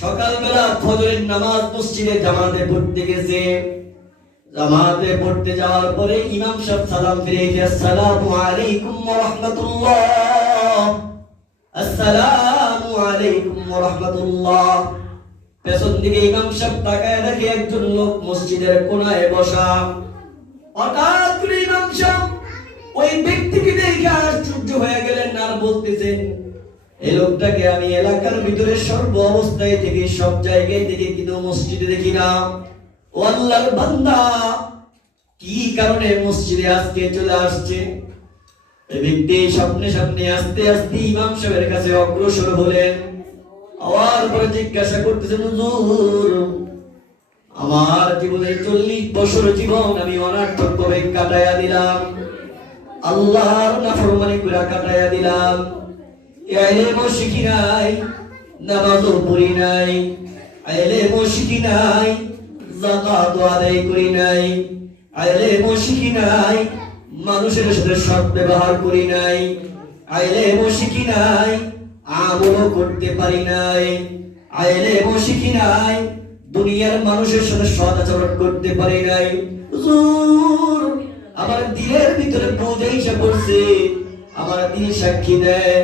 সকালবেলা ফজরের নামাজ মসজিদে জামাতে পড়তে গেছে। জামাতে পড়তে যাওয়ার পরে ইমাম সাহেব সালাম ফিরিয়ে আসসালামু আলাইকুম ওয়া রাহমাতুল্লাহ, আসসালামু আলাইকুম ওয়া রাহমাতুল্লাহ। পেছন দিকে ইমাম সাহেব তাকায় দেখে একজন লোক মসজিদের কোণায় বসা। হঠাৎ করে ইমাম সাহেব ওই ব্যক্তিকে দেখে আশ্চর্য হয়ে গেলেন আর বলতেছেন, এই লোকটাকে আমি এলাকার ভিতরে সর্ব অবস্থায় থেকে সব জায়গায় থেকে কিন্তু মসজিদে দেখি না। ও আল্লাহর বান্দা, কি কারণে মসজিদে আজকে চলে আসছে? এই ব্যক্তি সামনে সামনে আস্তে আস্তে ইমাম সাহেবের কাছে অগ্রসর হলেন। আওয়ার পরে জিজ্ঞাসা করতেছেন, হুজুর, আমার জীবনের 40 বছর জীবন আমি অনার্থক ভাবে কাটাইয়া দিলাম, আল্লাহর নাফরমানি করে কাটাইয়া দিলাম। ইলমও শিখি নাই, নামাজও পড়ি নাই, ইলমও শিখি নাই, যাকাত আদায় করি নাই, ইলমও শিখি নাই, মানুষের সাথে সৎ ব্যবহার করি নাই, ইলমও শিখি নাই, আমলও করতে পারি নাই, ইলমও শিখি নাই, দুনিয়ার মানুষের সাথে সৎ আচরণ করতে পারি নাই। হুজুর, আমার দিলের ভিতরে বোঝা এসে পড়ছে, আমার দিল সাক্ষী দেয়,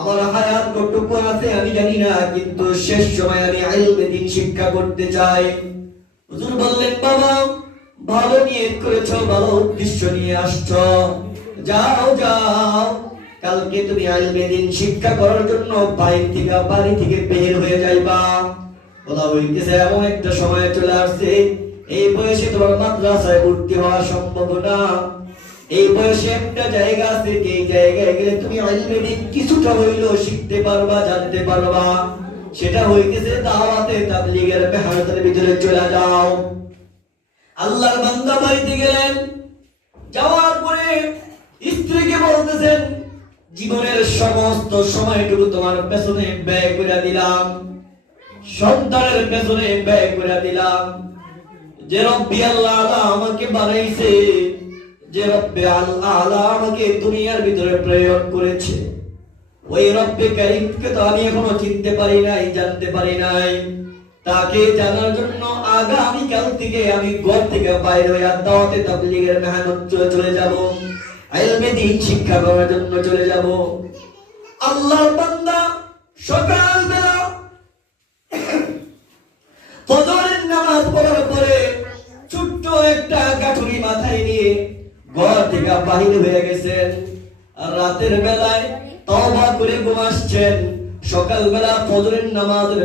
আমার হায়াত কতটুকু আছে আমি জানি না, কিন্তু শেষ সময় আমি ইলমে দ্বীন শিক্ষা করতে চাই। হুজুর বললেন, বাবা, ভালো নিয়ত করেছো, ভালো উদ্দেশ্য নিয়ে আসছো, যাও যাও, কালকে তুমি ইলমে দ্বীন শিক্ষা করার জন্য বাড়ি থেকে বের হয়ে যাইবা। বলা হইতেছে এমন একটা সময় চলে আসছে, এই বয়সে তোমার মাদ্রাসায় ভর্তি হওয়া সম্ভব না। এই বয়সে একটা জায়গা আছে, এই জায়গায় গেলে তুমি ইলমে দ্বীন কিছুটা হইলেও শিখতে পারবা, জানতে পারবা। সেটা হইতেছে দাওয়াতে তাবলীগের মেহনতের ভিতরে চলে যাও। আল্লাহর বান্দা বাড়িতে গেলেন, যাওয়ার পরে স্ত্রীকে বলতেছেন, জীবনের সমস্ত সময়টুকু তোমার পেছনে ব্যয় করে দিলাম, সন্তানের পেছনে ব্যয় করে দিলাম। যে রব্বি আল্লাহ আমাকে বানাইছে, যে রব্বে আল্লাহ আমাকে দুনিয়ার ভিতরে প্রেরণ করেছে, ওই রব্বে কারীমকে তো আমি এখনো চিনতে পারি নাই, জানতে পারি নাই। তাকে জানার জন্য আগামী কাল থেকে আমি ঘর থেকে বাইরে হয়ে দাওয়াতে তাবলীগের মেহনত চলে যাব, ইলমে দ্বীন শিক্ষা করার জন্য চলে যাব। আল্লাহর বান্দা সকালবেলা ফজরের নামাজ পড়ার পরে ছোট্ট একটা গাঠুরি মাথায় নিয়ে ঘর থেকে বাহির হয়ে গেছেন। আর রাতের বেলায় তওবা করে ঘুমাচ্ছেন, সকালবেলা ফজরের নামাজের